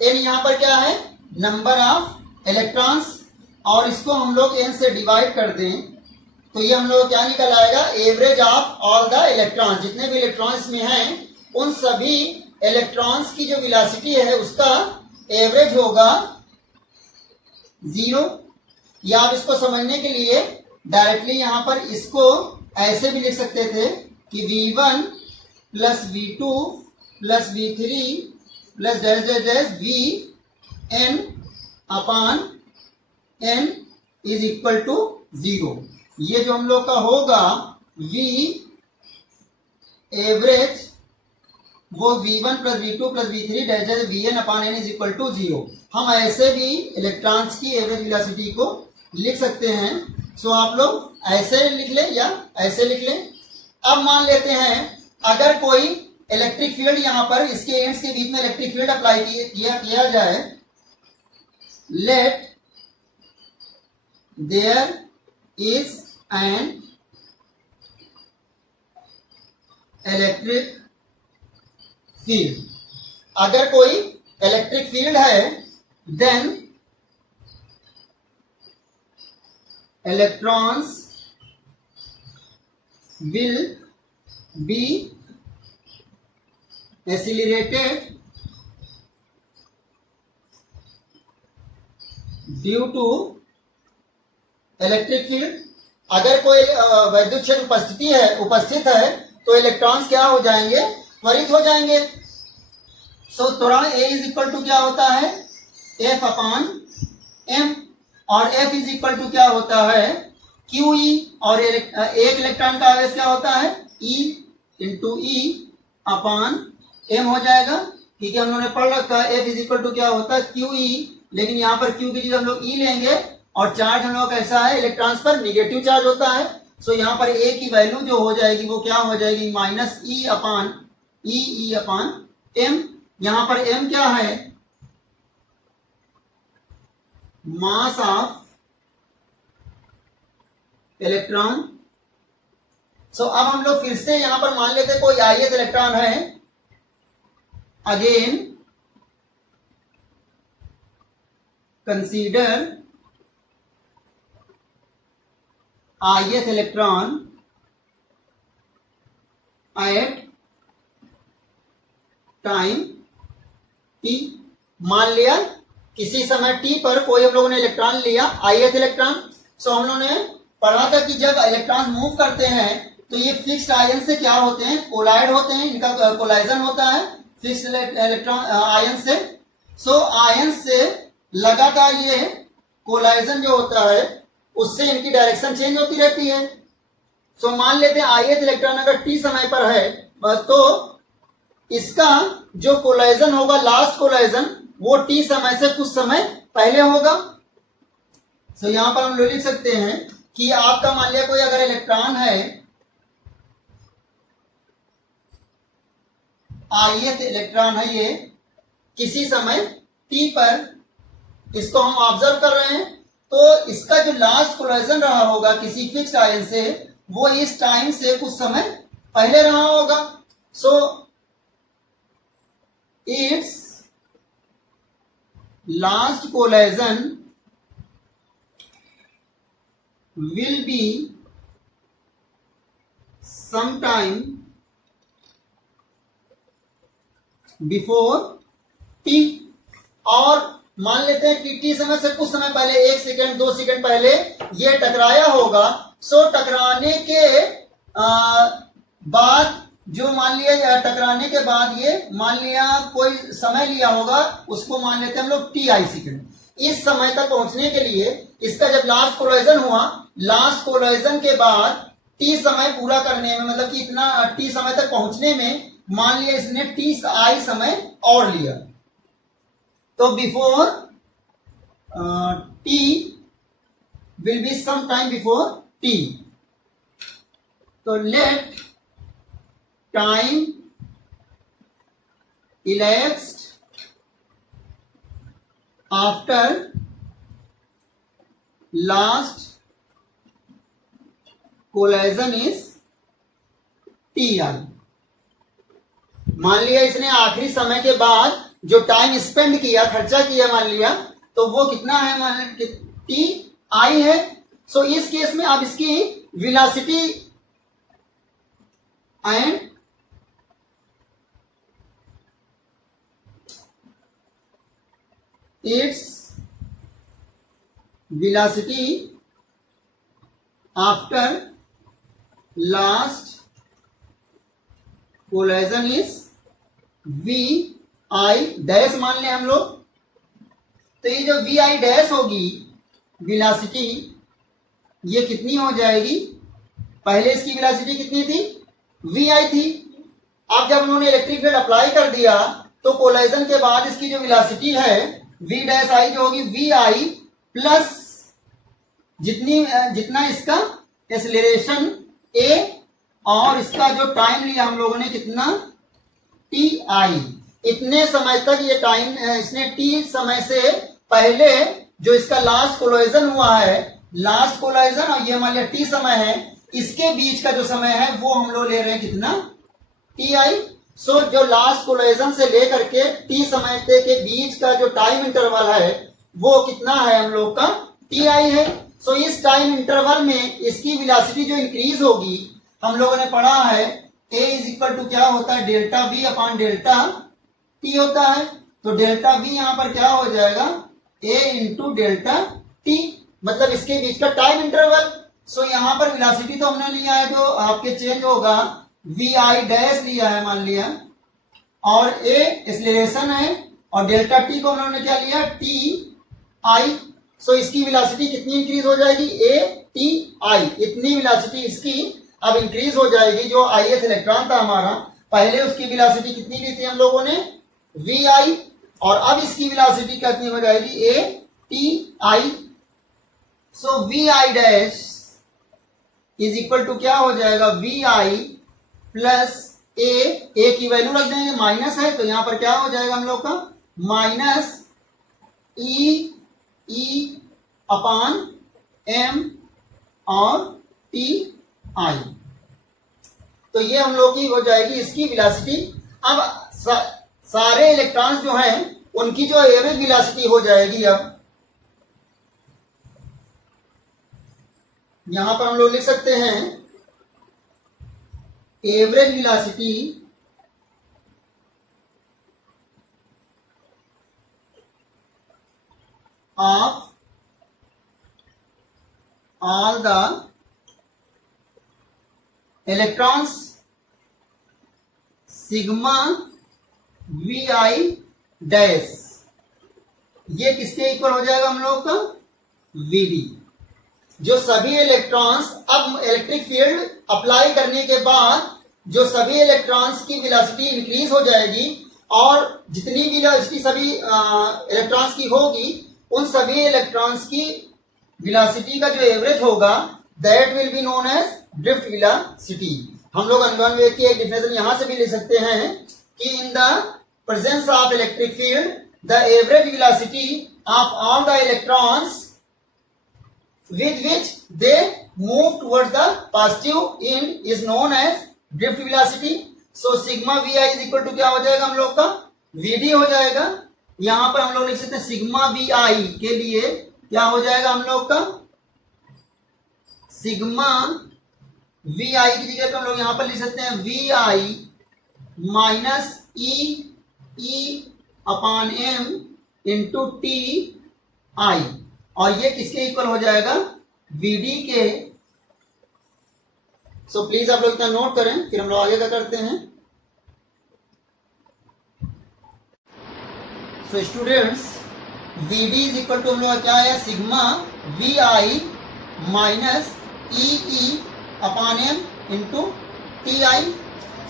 n यहां पर क्या है, नंबर ऑफ इलेक्ट्रॉन्स, और इसको हम लोग n से डिवाइड कर दें तो ये हम लोग क्या निकल आएगा, average of all the electrons, जितने भी इलेक्ट्रॉन्स में हैं उन सभी इलेक्ट्रॉन्स की जो वेलोसिटी है उसका एवरेज होगा 0। या आप इसको समझने के लिए डायरेक्टली यहां पर इसको ऐसे भी लिख सकते थे कि v1 plus v2 plus v3 plus dash dash dash vn upon n is equal to 0। ये जो हम लोग का होगा v एवरेज वो v1 plus v2 plus v3 dash dash vn upon n is equal to 0। हम ऐसे भी इलेक्ट्रॉन्स की एवरेज वेलोसिटी को लिख सकते हैं। सो आप लोग ऐसे लिख लें या ऐसे लिख लें। अब मान लेते हैं अगर कोई इलेक्ट्रिक फील्ड यहां पर इसके एंड्स के बीच में इलेक्ट्रिक फील्ड अप्लाई किया जाए, let there is an electric field. अगर कोई इलेक्ट्रिक फील्ड है then electrons will be accelerated due to electric field। अगर कोई वैद्युत क्षेत्र उपस्थित है तो इलेक्ट्रॉन्स क्या हो जाएंगे, त्वरित हो जाएंगे। सो त्वरण A इज इक्वल टू क्या होता है, F अपान m, और F इज इक्वल टू क्या होता है, QE, और एक इलेक्ट्रॉन का आवेश क्या होता है, E इंटू ई अपान m हो जाएगा। ठीक है, हम लोगों ने पढ़ रखा है F इज इक्वल टू क्या होता है, QE, लेकिन यहाँ पर Q की जगह हम लोग E लेंगे और चार्ज हम लोग कैसा है, इलेक्ट्रॉन्स पर निगेटिव चार्ज होता है। सो यहाँ पर A की वैल्यू जो हो जाएगी वो क्या हो जाएगी, माइनस ई अपान m। यहाँ पर m क्या है, मास ऑफ इलेक्ट्रॉन। सो अब हम लोग फिर से यहां पर मान लेते कोई ith इलेक्ट्रॉन है, again consider ith electron at time t। मान लिया किसी समय t पर कोई हम लोगों ने इलेक्ट्रॉन लिया, ith इलेक्ट्रॉन। सो हम लोगों ने पढ़ा था कि जब इलेक्ट्रॉन मूव करते हैं तो ये फिक्स्ड आयन से क्या होते हैं, कोलाइड होते हैं, इनका कोलाइजन होता है फिक्स्ड इलेक्ट्रॉन आयन से। सो आयन से लगातार ये कोलाइजन जो होता है उससे इनकी डायरेक्शन चेंज होती रहती है। सो मान लेते हैं ith इलेक्ट्रॉन अगर t समय पर है तो इसका जो कोलाइजन होगा, लास्ट कोलाइजन, वो t समय से कुछ समय पहले होगा। सो यहां पर हम लोग लिख सकते हैं कि आपका मान लिया कोई अगर इलेक्ट्रॉन है, ith इलेक्ट्रॉन है, ये किसी समय t पर इसको हम ऑब्जर्व कर रहे हैं तो इसका जो लास्ट कोलाइजन रहा होगा किसी फिक्स्ड आयन से वो इस टाइम से कुछ समय पहले रहा होगा। So it's last collision will be sometime before t। और मान लेते हैं कि t समय से कुछ समय पहले, 1 सेकंड 2 सेकंड पहले ये टकराया होगा। सो टकराने के बाद जो मान लिया, टकराने के बाद ये मान लिया कोई समय लिया होगा, उसको मान लेते हैं हम लोग ti सेकंड। इस समय तक पहुंचने के लिए इसका जब लास्ट कोलाइजन हुआ, लास्ट कोलाइजन के बाद t समय पूरा करने में, मतलब कि इतना t समय तक पहुंचने में मान लिया इसने ti समय और लिया, तो before t will be some time before t. So let time elapsed after last collision is ti. मान लिया इसने आखिरी समय के बाद जो टाइम स्पेंड किया, खर्चा किया, मान लिया, तो वो कितना है, मान टी आई है. सो इस केस में आप इसकी velocity and its velocity after last collision is V I dash मान लें हम लोग. तो ये जो वी आई डैश होगी वेलोसिटी, ये कितनी हो जाएगी, पहले इसकी वेलोसिटी कितनी थी, वी आई थी. अब जब उन्होंने इलेक्ट्रिक फील्ड अप्लाई कर दिया तो कोलिजन के बाद इसकी जो वेलोसिटी है वी डैश आई जो होगी वी आई प्लस जितना इसका एक्सेलरेशन ए और इसका जो टाइम लिया हम लोगों ने कितना टी आई. इतने समय तक ये टाइम इसने टी समय से पहले जो इसका लास्ट कोलिजन हुआ है, लास्ट कोलिजन और ये मान लिया टी समय है, इसके बीच का जो समय है वो हम लोग ले रहे हैं कितना टी आई. सो जो लास्ट कोलिजन से लेकर के टी समय के बीच का जो टाइम इंटरवल है वो कितना है हम लोग का टी आई है. सो इस टाइम इंटरवल में इसकी वेलोसिटी जो इंक्रीज होगी, हम लोगों ने पढ़ा है a इज इक्वल टू क्या होता है, delta v upon delta t होता है. तो डेल्टा v यहां पर क्या हो जाएगा, a इंटू डेल्टा t, मतलब इसके बीच का टाइम इंटरवल. सो यहां पर वेलोसिटी तो हमने लिया है जो आपके चेंज होगा वी आई डैश लिया है मान लिया, और a एक्सेलरेशन है, और डेल्टा t को हम लोगों ने क्या लिया टी आई. सो इसकी वेलोसिटी कितनी इंक्रीज हो जाएगी, a t i, इतनी वेलोसिटी इसकी अब इंक्रीज हो जाएगी. जो ith इलेक्ट्रॉन था हमारा, पहले उसकी वेलोसिटी कितनी ली थी हम लोगों ने वी आई, और अब इसकी वेलोसिटी कितनी हो जाएगी A T I. So V I dash is equal to क्या हो जाएगा, वी आई प्लस ए की वैल्यू रख देंगे, माइनस है तो यहां पर क्या हो जाएगा हम लोग का माइनस ई अपॉन एम और टी आई. तो ये हम लोग की हो जाएगी इसकी वेलोसिटी. अब सारे इलेक्ट्रॉन्स जो हैं उनकी जो एवरेज वेलोसिटी हो जाएगी, अब यहां पर हम लोग लिख सकते हैं average velocity of all the electrons sigma V I dash, ये किसके इक्वल हो जाएगा हम लोग का वीडी. जो सभी इलेक्ट्रॉन्स अब इलेक्ट्रिक फील्ड अप्लाई करने के बाद जो सभी इलेक्ट्रॉन्स की वेलोसिटी इंक्रीज हो जाएगी, और जितनी भी वेलोसिटी सभी इलेक्ट्रॉन्स की होगी उन सभी इलेक्ट्रॉन्स की वेलोसिटी का जो एवरेज होगा that will be known as drift velocity. हम लोग अनवन वेव की एक डिफिनेशन यहां से भी ले सकते हैं कि इन the presence of electric field the average velocity of all the electrons with which they move towards the positive end is known as drift velocity. So sigma vi is equal to क्या हो जाएगा हम लोग का vd हो जाएगा. यहां पर हम लोग लिख सकते हैं सिग्मा vi के लिए क्या हो जाएगा हम लोग का सिग्मा vi की जगह पे हम लोग यहां पर लिख सकते हैं vi minus E upon M into T I, और ये किसके इक्वल हो जाएगा वीडी के. सो प्लीज आप लोग इतना नोट करें, फिर हम लोग आगे क्या करते हैं. So students V D is equal to हम लोग क्या है sigma V I minus E upon M into T I.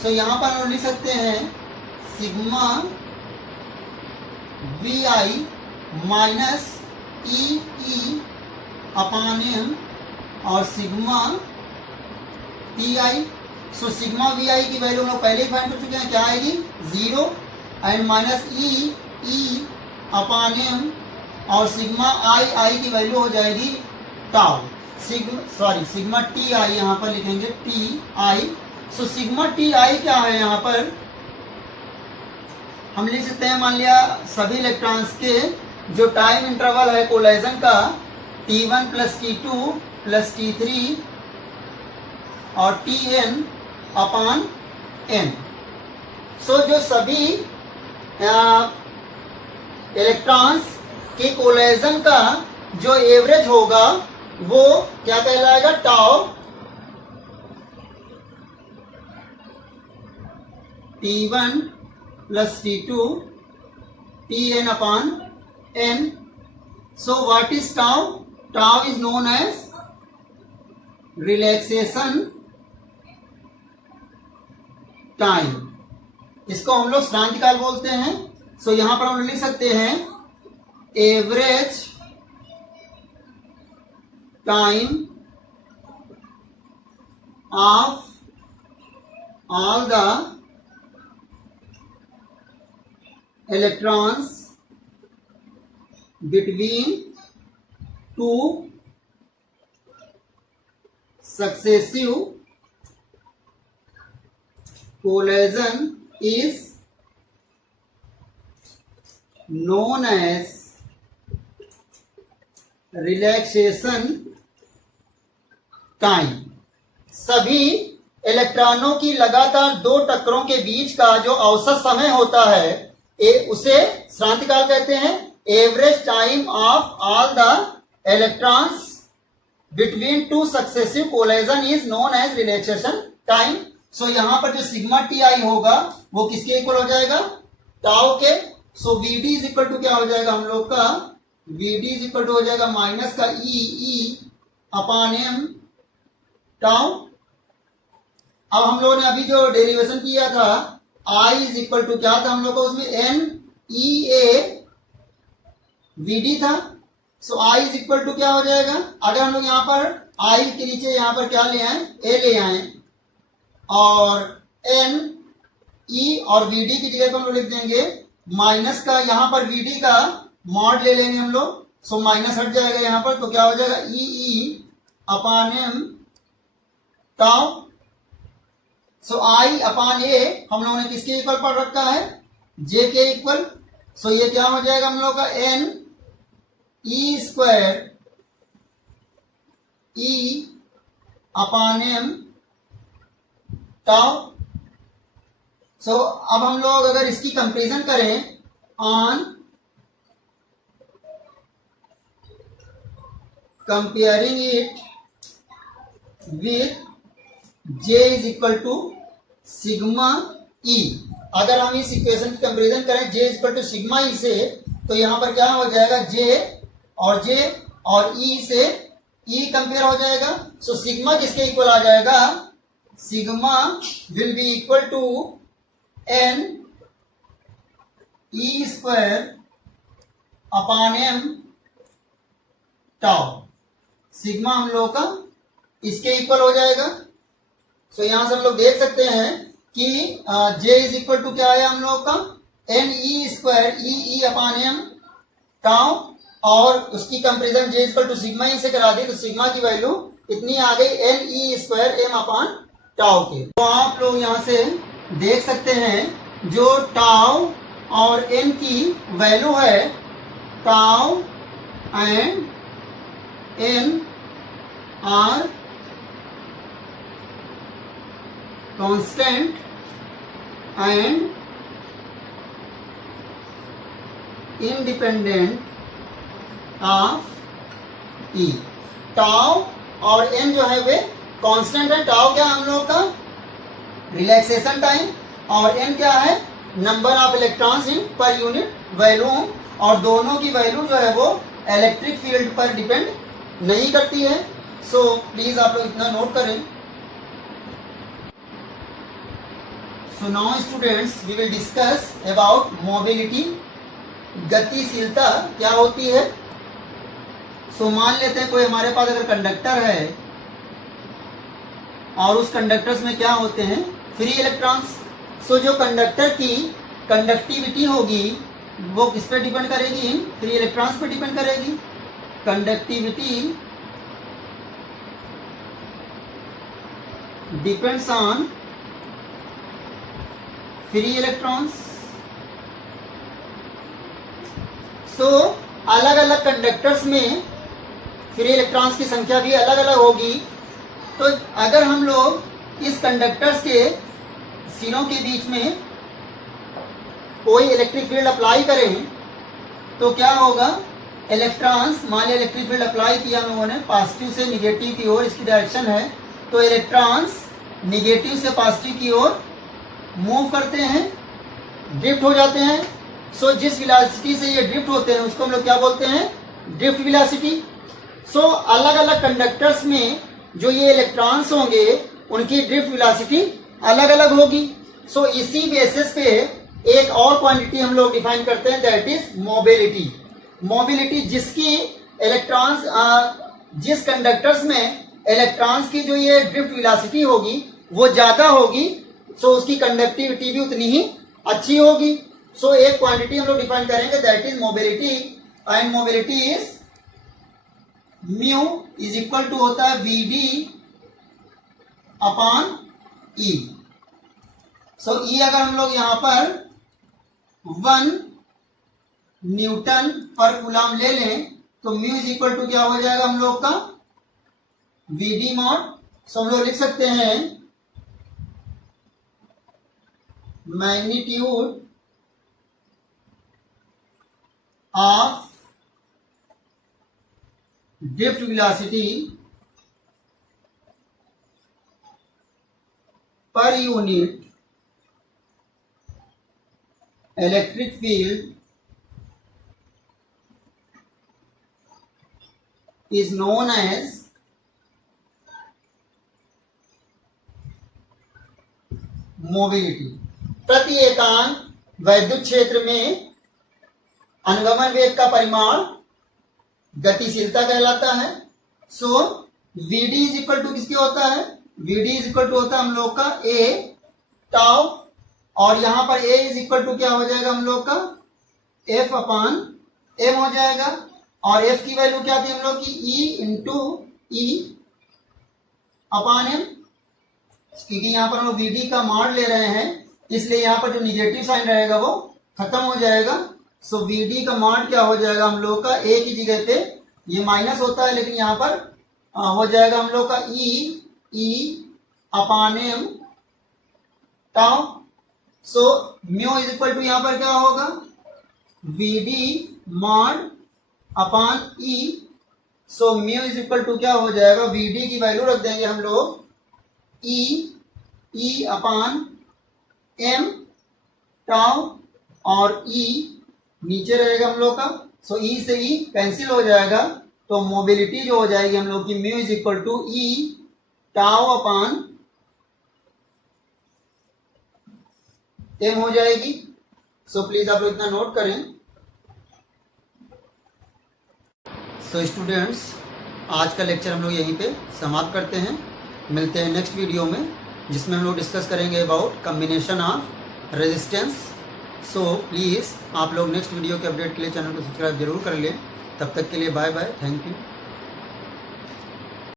So यहां पर हम लिख सकते हैं sigma V I minus E upon M और sigma T I. So sigma V I की वैल्यू हम लोग पहले ही फाइंड कर चुके हैं, क्या आएगी 0 and minus E upon M और सिग्मा आई की वैल्यू हो जाएगी टाउ। सिग्मा टी आई यहाँ पर लिखेंगे T I. So sigma T आई क्या है यहाँ पर हम लिख सकते हैं, मान लिया सभी इलेक्ट्रॉन्स के जो टाइम इंटरवल है कोलाइजन का T1 plus T2 plus T3 और Tn अपॉन n। सो जो सभी इलेक्ट्रॉन्स के कोलाइजन का जो एवरेज होगा वो क्या कहलाएगा, tau T1 plus T2 Tn upon n। So what is tau? Tau is known as relaxation time। इसको हम लोग श्रांतिकाल बोलते हैं। सो यहां पर हम लिख सकते हैं average time of all the electrons between two successive collision is known as relaxation time। सभी इलेक्ट्रॉनों की लगातार दो टक्करों के बीच का जो औसत समय होता है उसे श्रांतिकाल कहते हैं। Average time of all the electrons between two successive collision is known as relaxation time. So यहां पर जो सिग्मा टी आई होगा वो किसके इक्वल हो जाएगा, टाउ के। So V D is equal to क्या हो जाएगा हम लोग का, V D is equal to हो जाएगा माइनस का ई अपॉन एम टाउ। अब हम लोगों ने अभी जो डेरिवेशन किया था आई इज इक्वल टू क्या था हम लोग को, उसमें N E A we D था। So I is equal to क्या हो जाएगा, अगर हम लोग यहाँ पर आई के नीचे यहाँ पर क्या ले आए, ए ले आए और एन ई और वी डी की जगह पर हम लोग लिख देंगे माइनस का, यहाँ पर वी डी का मॉड ले लेंगे हम लोग। सो माइनस हट जाएगा यहाँ पर, तो क्या हो जाएगा ई अपॉन एम टाउ। सो आई अपॉन ए हम लोगों ने किसके इक्वल पढ़ रखा है, जे के इक्वल। सो ये क्या हो जाएगा हम लोग का N E square E upon M tau. So अब हम लोग अगर इसकी कंपैरिजन करें on comparing it with J is equal to sigma E, अगर हम इस इक्वेशन की कंपैरिजन करें J is equal to sigma E से, तो यहां पर क्या हो जाएगा J और E से E कंपेयर हो जाएगा। सो सिग्मा किसके इक्वल आ जाएगा, sigma will be equal to N E square upon M tau. Sigma हम लोग का इसके इक्वल हो जाएगा। सो यहां से हम लोग देख सकते हैं कि J इज इक्वल टू क्या है हम लोग का, N E square E upon M tau, और उसकी comparison J is equal to sigma E से करा दी तो सिग्मा की वैल्यू इतनी आ गई N E square M upon tau के। तो आप लोग यहां से देख सकते हैं जो टाउ और एन की वैल्यू है, tau and N are constant and independent of E। Tau और n जो है वे कांस्टेंट है। टाउ क्या हम लोग का रिलैक्सेशन टाइम और n क्या है number of electrons in per unit volume, और दोनों की वैल्यू जो है वो इलेक्ट्रिक फील्ड पर डिपेंड नहीं करती है। सो प्लीज आप लोग इतना नोट करें। So now students we will discuss about mobility। गतिशीलता क्या होती है। सो मान लेते हैं कोई हमारे पास अगर कंडक्टर है और उस कंडक्टर्स में क्या होते हैं, फ्री इलेक्ट्रॉन्स। सो जो कंडक्टर की कंडक्टिविटी होगी वो किस पे डिपेंड करेगी, फ्री इलेक्ट्रॉन्स पे डिपेंड करेगी। Conductivity depends on free electrons. So अलग अलग कंडक्टर्स में फ्री इलेक्ट्रॉन्स की संख्या भी अलग अलग होगी। तो अगर हम लोग इस कंडक्टर्स के सिरों के बीच में कोई इलेक्ट्रिक फील्ड अप्लाई करें तो क्या होगा, इलेक्ट्रॉन्स, मान लिया इलेक्ट्रिक फील्ड अप्लाई किया हम लोगों ने पॉजिटिव से निगेटिव की ओर, इसकी डायरेक्शन है, तो इलेक्ट्रॉन्स निगेटिव से पॉजिटिव की ओर मूव करते हैं, ड्रिफ्ट हो जाते हैं। सो जिस वेलोसिटी से ये ड्रिफ्ट होते हैं उसको हम लोग क्या बोलते हैं, ड्रिफ्ट वेलोसिटी। सो अलग अलग कंडक्टर्स में जो ये इलेक्ट्रॉन्स होंगे उनकी ड्रिफ्ट वेलोसिटी अलग अलग होगी। सो इसी बेसिस पे एक और क्वांटिटी हम लोग डिफाइन करते हैं, दैट इज मोबिलिटी। मोबिलिटी जिसकी इलेक्ट्रॉन्स, जिस कंडक्टर्स में इलेक्ट्रॉन्स की जो ये ड्रिफ्ट वेलोसिटी होगी वो ज्यादा होगी, सो उसकी कंडक्टिविटी भी उतनी ही अच्छी होगी। सो एक क्वांटिटी हम लोग डिफाइन करेंगे, that is mobility, and mobility is mu is equal to होता है वीडी अपॉन ई। सो ई अगर हम लोग यहां पर 1 न्यूटन पर कूलम ले लें तो म्यू इज इक्वल टू क्या हो जाएगा हम लोग का, वीडी मॉड। सो हम लोग लिख सकते हैं magnitude of drift velocity per unit electric field is known as mobility. प्रति एकांक वैद्युत क्षेत्र में अनुगमन वेग का परिमाण गतिशीलता कहलाता है। सो वीडी इज इक्वल टू किसके होता है, वीडी इज इक्वल टू होता है हम लोग का ए टाउ, और यहां पर ए इज इक्वल टू क्या हो जाएगा हम लोग का, एफ अपान एम हो जाएगा। और एफ की वैल्यू क्या थी हम लोग की, ई इंटू ई अपान एम, क्योंकि यहां पर हम लोग वीडी का मॉड ले रहे हैं इसलिए यहां पर जो निगेटिव साइन रहेगा वो खत्म हो जाएगा। सो वीडी का मॉड क्या हो जाएगा हम लोग का, ए की जगह पे ये माइनस होता है लेकिन यहां पर हो जाएगा हम लोग का E upon M tau. So mu is equal to यहां पर क्या होगा, V D mod upon E. So mu is equal to क्या हो जाएगा, वीडी की वैल्यू रख देंगे हम लोग ई अपान एम टाउ, और ई नीचे रहेगा हम लोग का। सो ई से ई कैंसिल हो जाएगा, तो मोबिलिटी जो हो जाएगी हम लोग की mu is equal to E tau upon M हो जाएगी। सो प्लीज आप लोग इतना नोट करें। सो स्टूडेंट्स, आज का लेक्चर हम लोग यहीं पे समाप्त करते हैं। मिलते हैं नेक्स्ट वीडियो में जिसमें हम लोग डिस्कस करेंगे about combination of resistance. So please आप लोग नेक्स्ट वीडियो के अपडेट के लिए चैनल को सब्सक्राइब जरूर कर लें। तब तक के लिए बाय बाय, थैंक यू।